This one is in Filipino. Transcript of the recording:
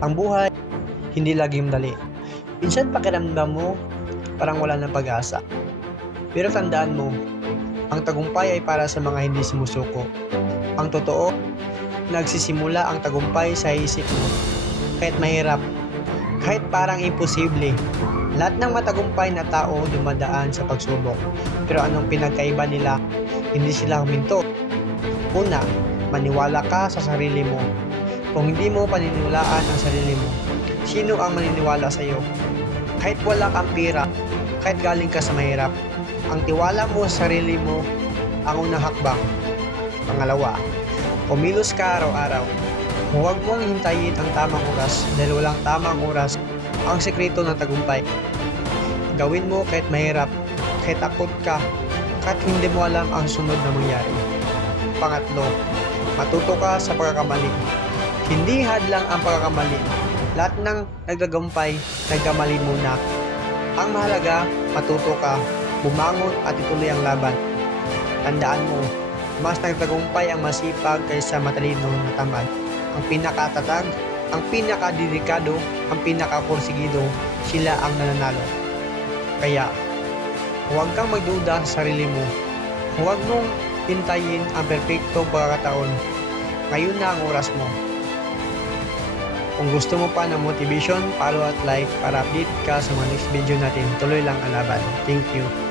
Ang buhay, hindi laging dali. Minsan pakiramdam mo, parang wala ng pag-asa. Pero tandaan mo, ang tagumpay ay para sa mga hindi sumusuko. Ang totoo, nagsisimula ang tagumpay sa isip mo. Kahit mahirap, kahit parang imposible. Lahat ng matagumpay na tao dumadaan sa pagsubok. Pero anong pinagkaiba nila? Hindi sila huminto. Una, maniwala ka sa sarili mo. Kung hindi mo paniniwalaan ang sarili mo, sino ang maniniwala sa iyo? Kahit wala kang pira, kahit galing ka sa mahirap, ang tiwala mo sa sarili mo ang unang hakbang. Pangalawa, kumilos ka araw-araw. Huwag mong hintayin ang tamang oras dahil walang tamang oras ang sekreto ng tagumpay. Gawin mo kahit mahirap, kahit takot ka, kahit hindi mo alam ang sunod na mangyari. Pangatlo, matuto ka sa pagkakamali. Hindi hadlang ang pagkakamali. Lahat ng nagtagumpay, nagkamali muna. Ang mahalaga, matuto ka, bumangon at ituloy ang laban. Tandaan mo, mas nagtagumpay ang masipag kaysa matalino na tamad. Ang pinakatatag, ang pinakadedikado, ang pinakaporsigido, sila ang nananalo. Kaya, huwag kang magduda sa sarili mo. Huwag mong hintayin ang perpektong pagkakataon. Ngayon na ang oras mo. Kung gusto mo pa ng motivation, follow at like para update ka sa mga next video natin. Tuloy lang ang laban. Thank you.